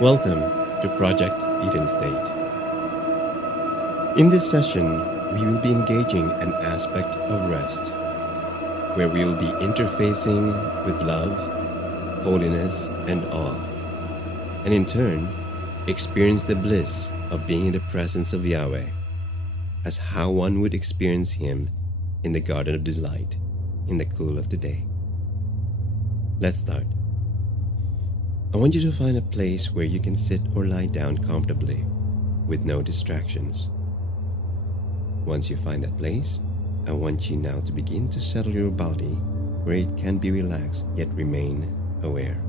Welcome to Project Edenstate. In this session, we will be engaging an aspect of rest, where we will be interfacing with love, holiness, and awe, and in turn, experience the bliss of being in the presence of Yahweh, as how one would experience Him in the Garden of Delight in the cool of the day. Let's start. I want you to find a place where you can sit or lie down comfortably with no distractions. Once you find that place, I want you now to begin to settle your body where it can be relaxed yet remain aware.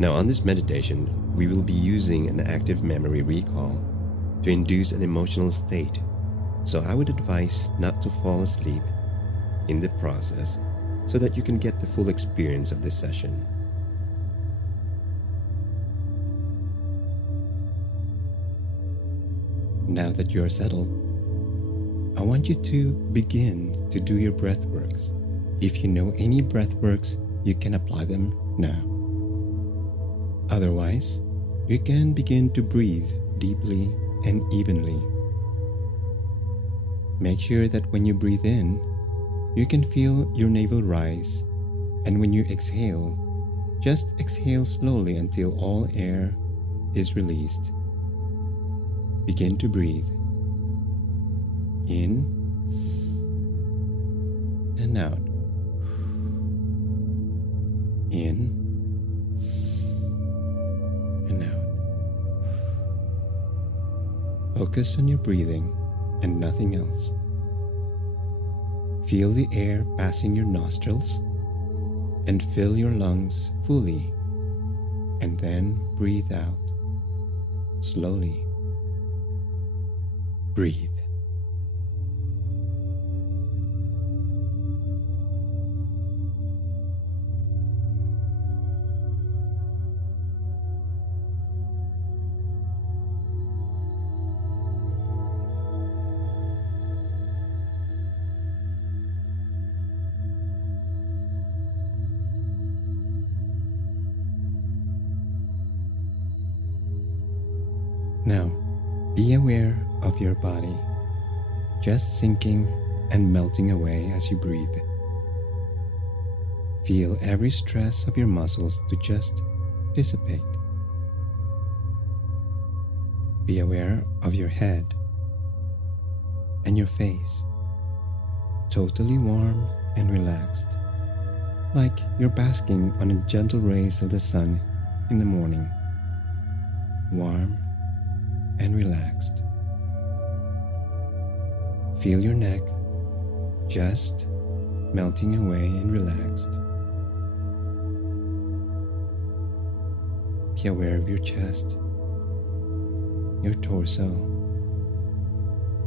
Now on this meditation, we will be using an active memory recall to induce an emotional state, so I would advise not to fall asleep in the process so that you can get the full experience of this session. Now that you are settled, I want you to begin to do your breathworks. If you know any breathworks, you can apply them now. Otherwise, you can begin to breathe deeply and evenly. Make sure that when you breathe in, you can feel your navel rise, and when you exhale, just exhale slowly until all air is released. Begin to breathe in and out, in and out. Focus on your breathing and nothing else. Feel the air passing your nostrils and fill your lungs fully, and then breathe out slowly. Breathe. Now, be aware of your body, just sinking and melting away as you breathe. Feel every stress of your muscles to just dissipate. Be aware of your head and your face, totally warm and relaxed, like you're basking on the gentle rays of the sun in the morning. Warm and relaxed. Feel your neck just melting away and relaxed. Be aware of your chest, your torso,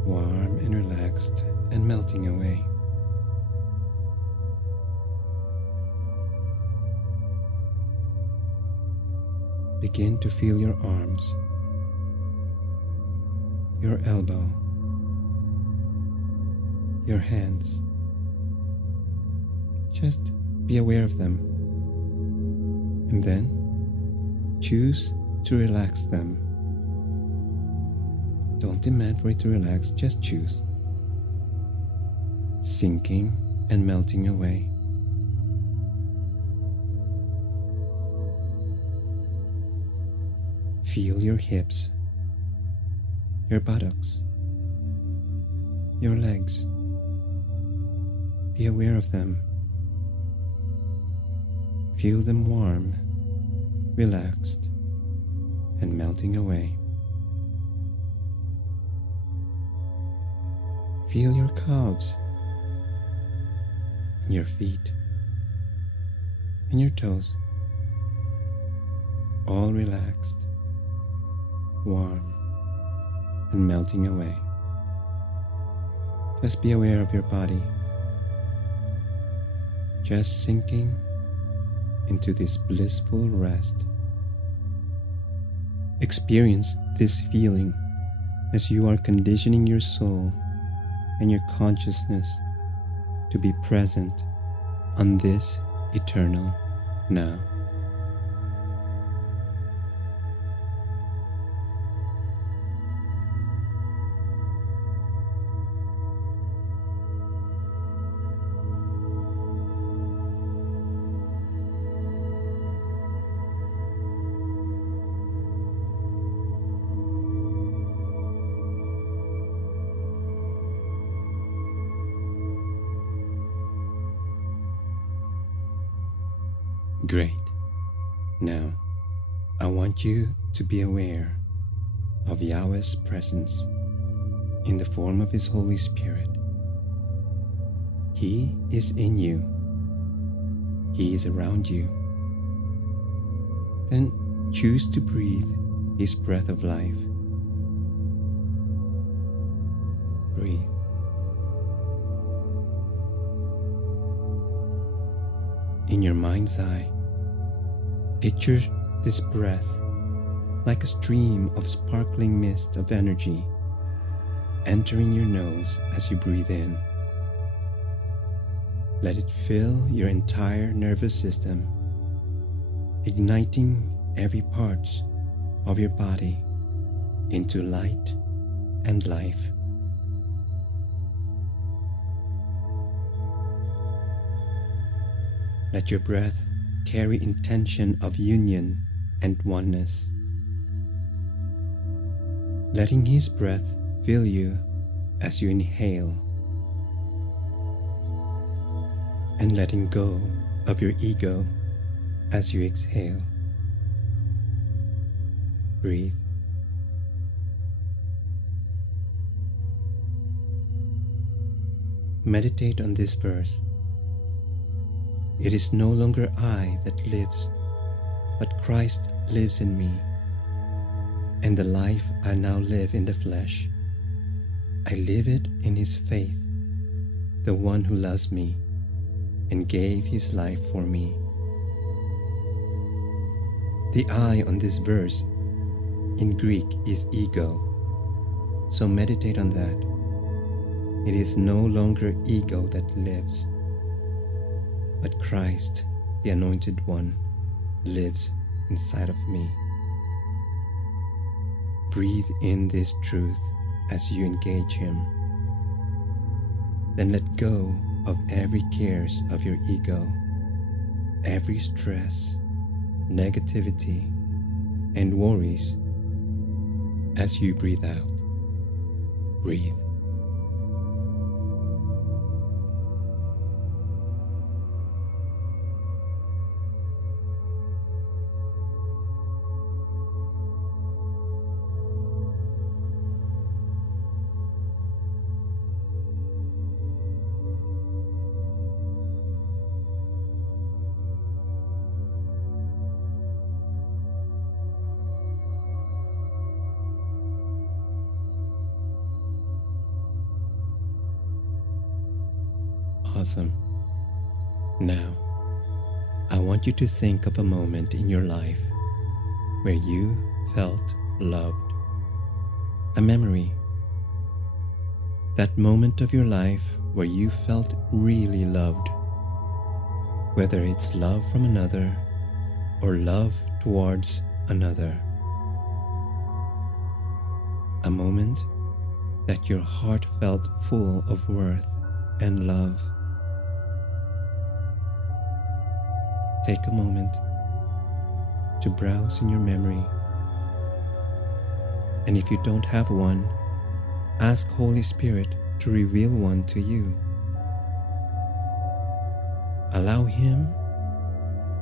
warm and relaxed and melting away. Begin to feel your arms, your elbow, your hands. Just be aware of them, and then choose to relax them. Don't demand for it to relax, just choose. Sinking and melting away. Feel your hips, your buttocks, your legs. Be aware of them. Feel them warm, relaxed, and melting away. Feel your calves, and your feet, and your toes, all relaxed, warm, and melting away. Just be aware of your body, just sinking into this blissful rest. Experience this feeling as you are conditioning your soul and your consciousness to be present on this eternal now. Great. Now, I want you to be aware of Yahweh's presence in the form of His Holy Spirit. He is in you. He is around you. Then choose to breathe His breath of life. Breathe. In your mind's eye, picture this breath like a stream of sparkling mist of energy entering your nose as you breathe in. Let it fill your entire nervous system, igniting every part of your body into light and life. Let your breath carry intention of union and oneness. Letting His breath fill you as you inhale, and letting go of your ego as you exhale. Breathe. Meditate on this verse. It is no longer I that lives, but Christ lives in me. And the life I now live in the flesh, I live it in His faith, the one who loves me and gave His life for me. The I on this verse in Greek is ego, so meditate on that. It is no longer ego that lives, but Christ, the Anointed One, lives inside of me. Breathe in this truth as you engage Him. Then let go of every cares of your ego, every stress, negativity, and worries as you breathe out. Breathe. Awesome. Now, I want you to think of a moment in your life where you felt loved. A memory. That moment of your life where you felt really loved. Whether it's love from another or love towards another. A moment that your heart felt full of worth and love. Take a moment to browse in your memory. And if you don't have one, ask Holy Spirit to reveal one to you. Allow Him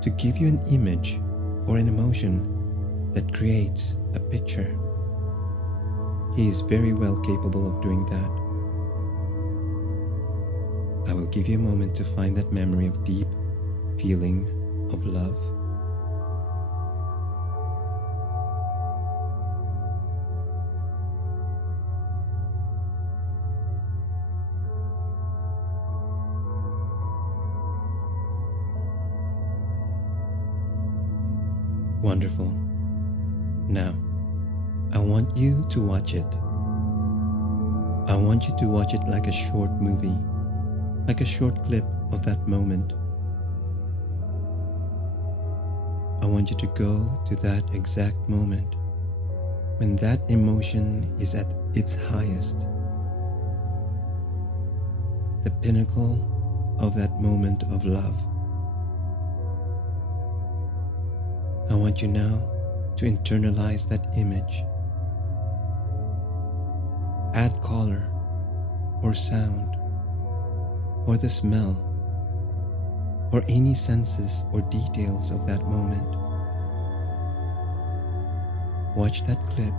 to give you an image or an emotion that creates a picture. He is very well capable of doing that. I will give you a moment to find that memory of deep feeling of love. Wonderful. Now, I want you to watch it. I want you to watch it like a short movie, like a short clip of that moment. I want you to go to that exact moment when that emotion is at its highest, the pinnacle of that moment of love. I want you now to internalize that image. Add color or sound or the smell or any senses or details of that moment. Watch that clip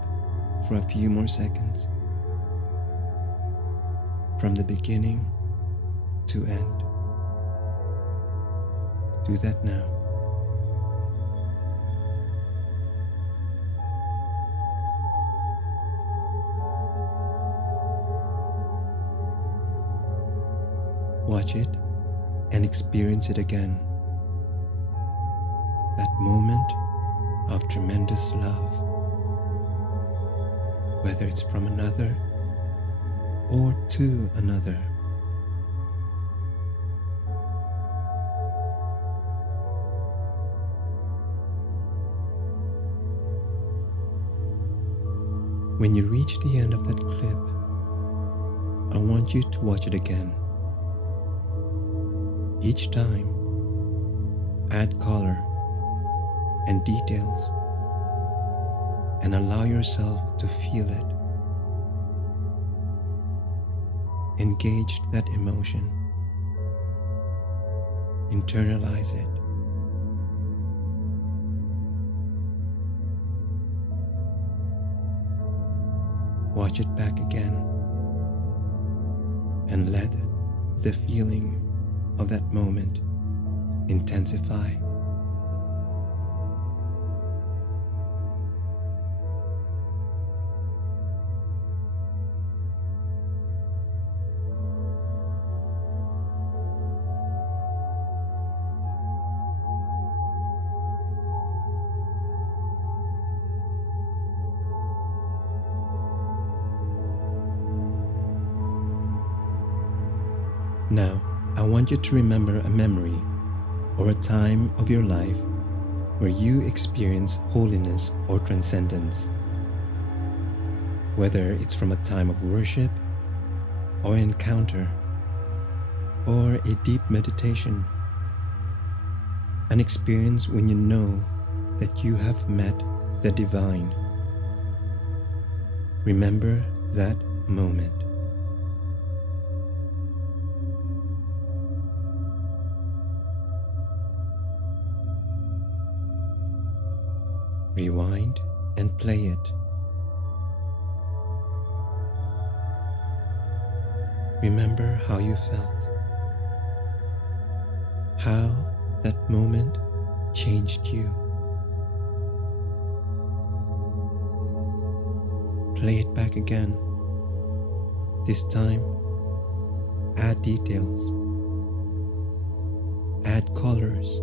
for a few more seconds, from the beginning to end. Do that now. Watch it and experience it again. That moment of tremendous love, whether it's from another or to another. When you reach the end of that clip, I want you to watch it again. Each time, add color and details and allow yourself to feel it. Engage that emotion. Internalize it. Watch it back again and let the feeling of that moment intensify. Now, I want you to remember a memory or a time of your life where you experience holiness or transcendence. Whether it's from a time of worship or encounter or a deep meditation, an experience when you know that you have met the divine. Remember that moment. Rewind and play it. Remember how you felt, how that moment changed you. Play it back again. This time, add details, add colors.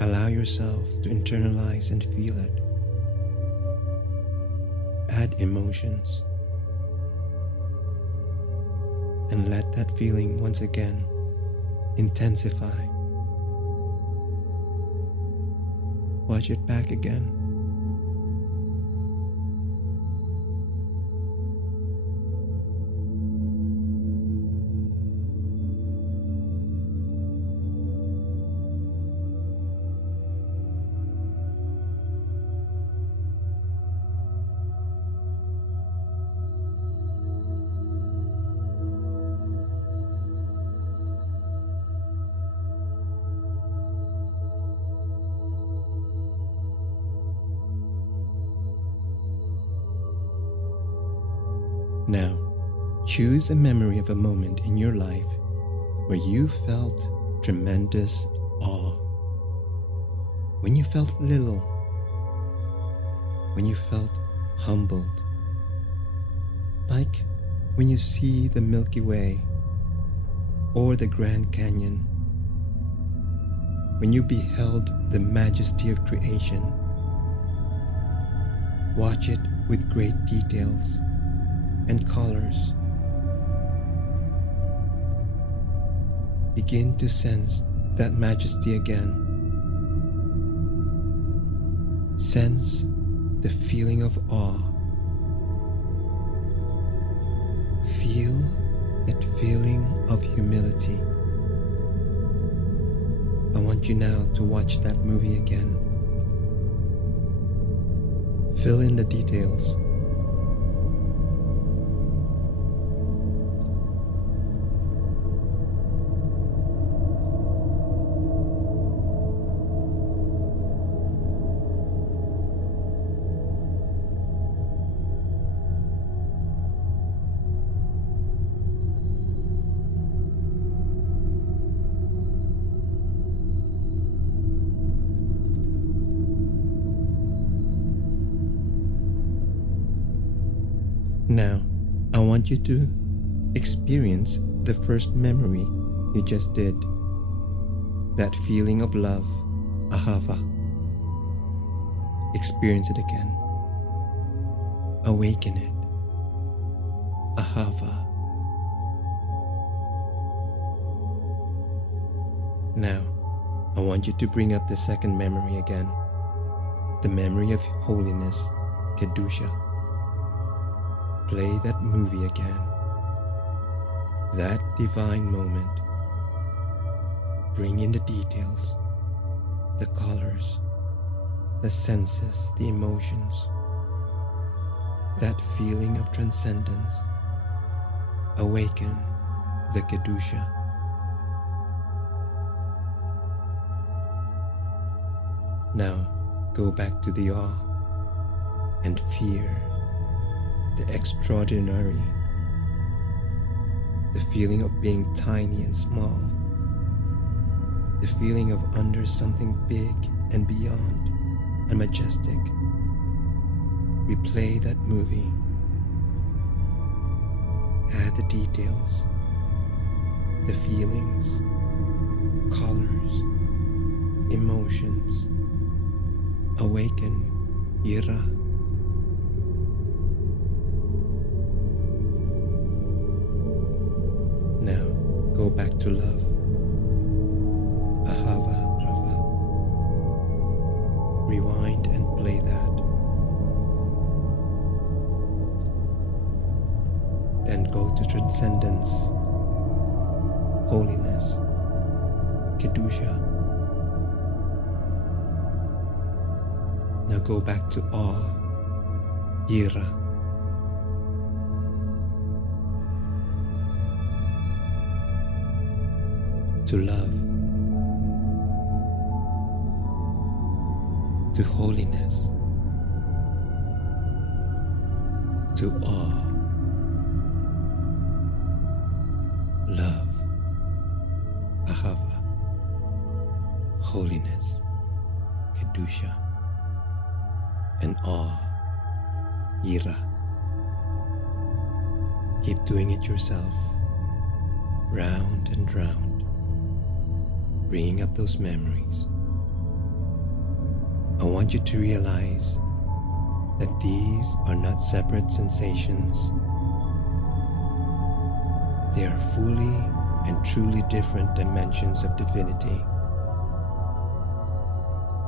Allow yourself to internalize and feel it. Add emotions. And let that feeling once again intensify. Watch it back again. Now, choose a memory of a moment in your life where you felt tremendous awe. When you felt little. When you felt humbled. Like when you see the Milky Way or the Grand Canyon. When you beheld the majesty of creation. Watch it with great details and colors. Begin to sense that majesty again. Sense the feeling of awe. Feel that feeling of humility. I want you now to watch that movie again. Fill in the details. Now, I want you to experience the first memory you just did. That feeling of love, Ahavah. Experience it again. Awaken it. Ahavah. Now, I want you to bring up the second memory again. The memory of holiness, Kedusha. Play that movie again. That divine moment. Bring in the details, the colors, the senses, the emotions. That feeling of transcendence. Awaken the Kedusha. Now, go back to the awe and fear, the extraordinary, the feeling of being tiny and small, the feeling of under something big and beyond and majestic. Replay that movie. Add the details, the feelings, colors, emotions. Awaken Yirah. Now go back to love. Ahavah Rava. Rewind and play that. Then go to transcendence, holiness, Kedusha. Now go back to awe, Yirah. To love, to holiness, to awe, love, Ahavah, holiness, Kedusha, and awe, Yirah. Keep doing it yourself, round and round, bringing up those memories. I want you to realize that these are not separate sensations. They are fully and truly different dimensions of divinity.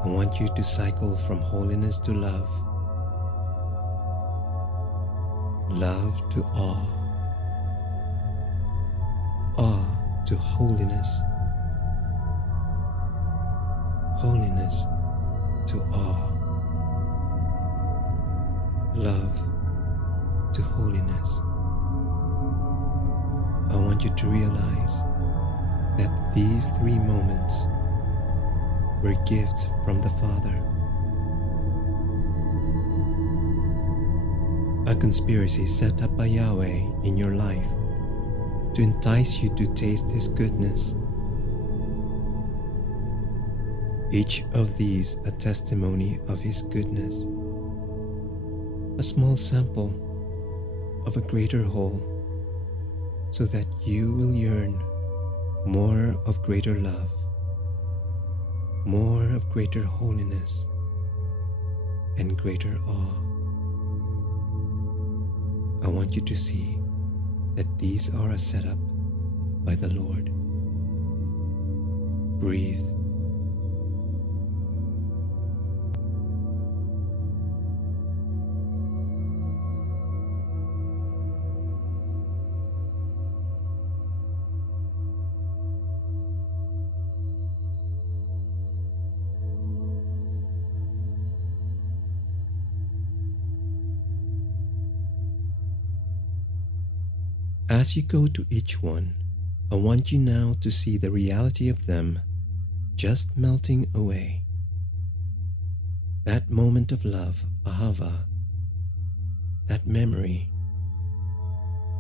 I want you to cycle from holiness to love, love to awe, awe to holiness, holiness to awe, love to holiness. I want you to realize that these three moments were gifts from the Father. A conspiracy set up by Yahweh in your life to entice you to taste His goodness. Each of these a testimony of His goodness, a small sample of a greater whole, so that you will yearn more of greater love, more of greater holiness, and greater awe. I want you to see that these are a setup by the Lord. Breathe. As you go to each one, I want you now to see the reality of them just melting away. That moment of love, Ahavah, that memory.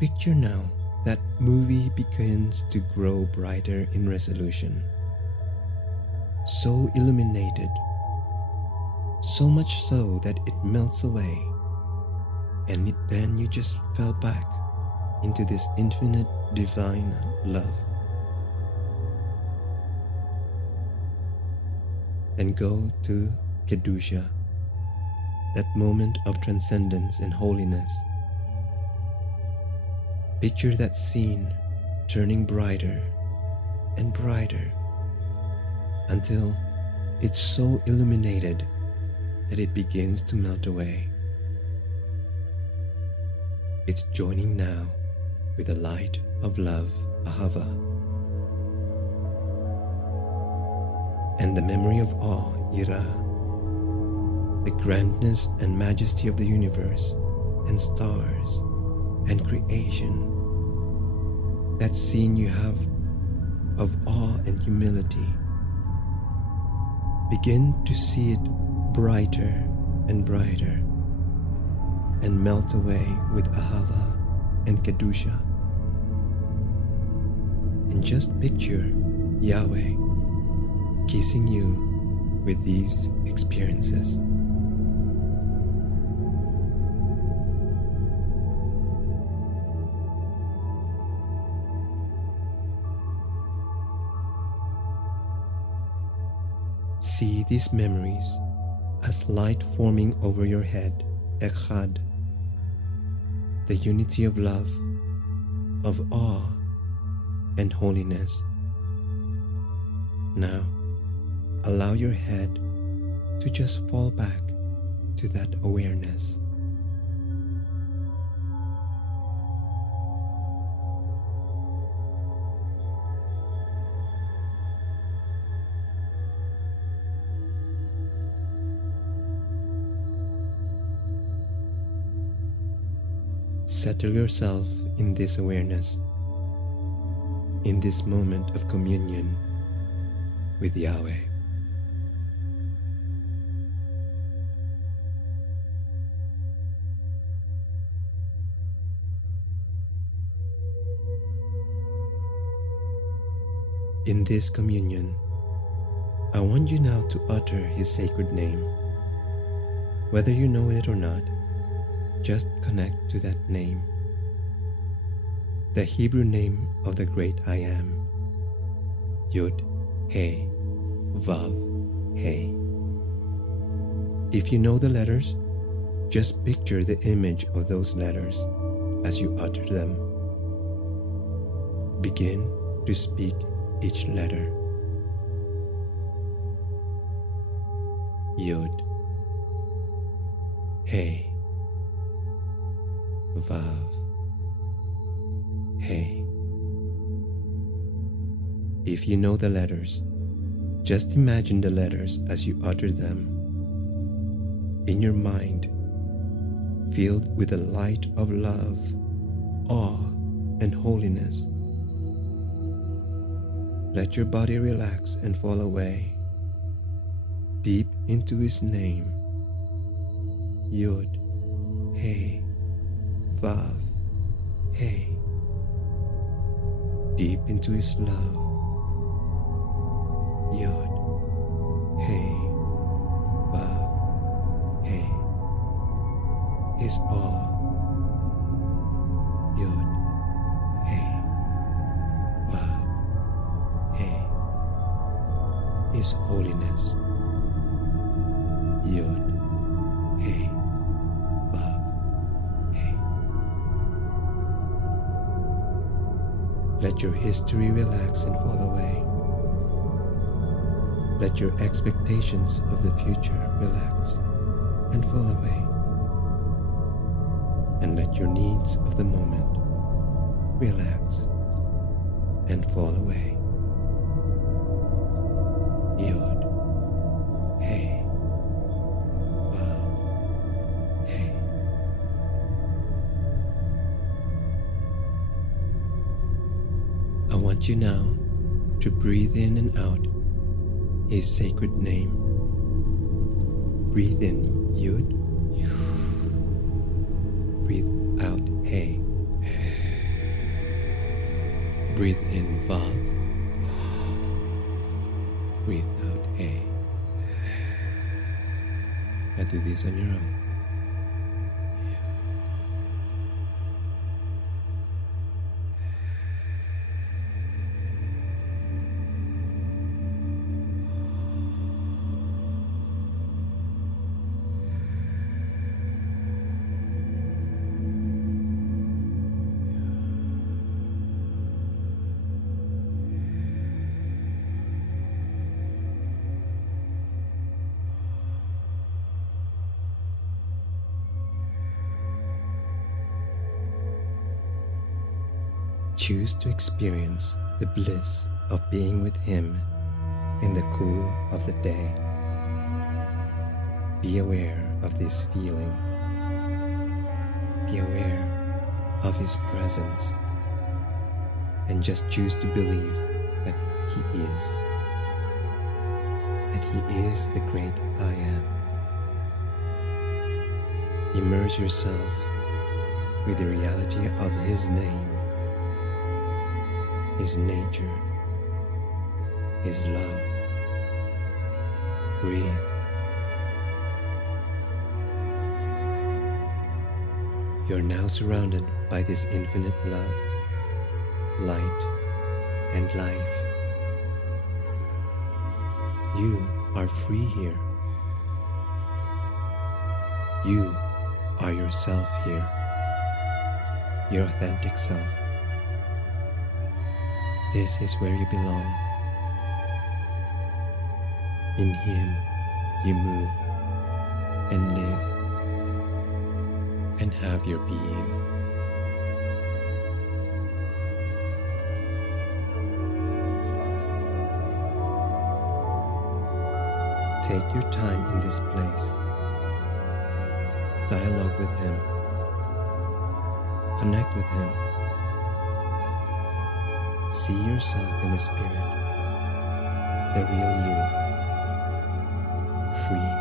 Picture now that movie begins to grow brighter in resolution, so illuminated, so much so that it melts away, And then you just fell back into this infinite divine love. And go to Kedusha, that moment of transcendence and holiness. Picture that scene turning brighter and brighter until it's so illuminated that it begins to melt away. It's joining now with the light of love, Ahavah, and the memory of awe, Yirah, the grandness and majesty of the universe and stars and creation. That scene you have of awe and humility. Begin to see it brighter and brighter and melt away with Ahavah and Kedusha. And just picture Yahweh kissing you with these experiences. See these memories as light forming over your head, Echad, the unity of love, of awe, and holiness. Now, allow your head to just fall back to that awareness. Settle yourself in this awareness, in this moment of communion with Yahweh. In this communion, I want you now to utter His sacred name. Whether you know it or not, just connect to that name. The Hebrew name of the great I Am, Yud, He, Vav, He. If you know the letters, just picture the image of those letters as you utter them. Begin to speak each letter. Yud, He, Vav, He. If you know the letters, just imagine the letters as you utter them. In your mind, filled with the light of love, awe, and holiness. Let your body relax and fall away, deep into His name, Yud, He, Vav, He. Deep into His love, Yud, He, Vav, He. His awe, Yud, He, Vav, He. His holiness, Yud, He, Vav, He. Let your history relax and fall away. Let your expectations of the future relax and fall away. And let your needs of the moment relax and fall away. Yod, He, Vav, He. I want you now to breathe in and out His sacred name. Breathe in Yud. Breathe out He. Breathe in Vav. Breathe out He. Now do this on your own. Choose to experience the bliss of being with Him in the cool of the day. Be aware of this feeling. Be aware of His presence. And just choose to believe that He is. That He is the great I Am. Immerse yourself with the reality of His name, His nature, His love. Breathe. You're now surrounded by this infinite love, light, and life. You are free here. You are yourself here, your authentic self. This is where you belong. In Him you move and live and have your being. Take your time in this place. Dialogue with Him. Connect with Him. See yourself in the Spirit, the real you, free,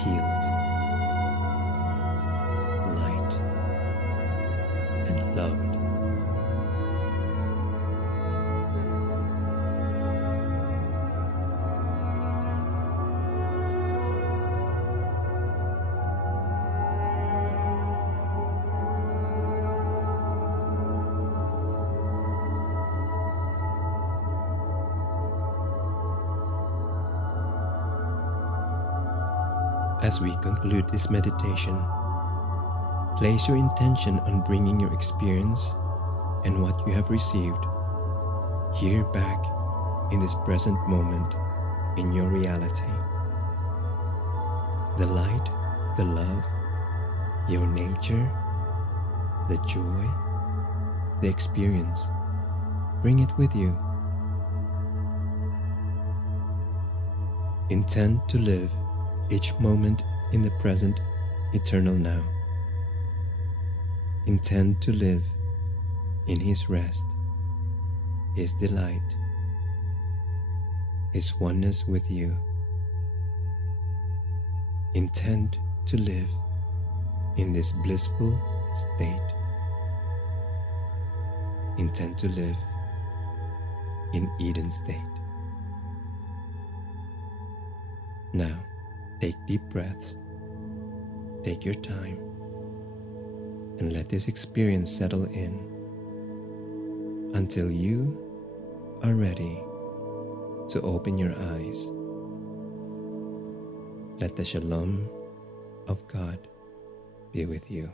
healed, light, and loved. As we conclude this meditation, place your intention on bringing your experience and what you have received here back in this present moment in your reality. The light, the love, your nature, the joy, the experience. Bring it with you. Intend to live each moment in the present eternal now. Intend to live in His rest, His delight, His oneness with you. Intend to live in this blissful state. Intend to live in Edenstate. Now, take deep breaths, take your time, and let this experience settle in until you are ready to open your eyes. Let the Shalom of God be with you.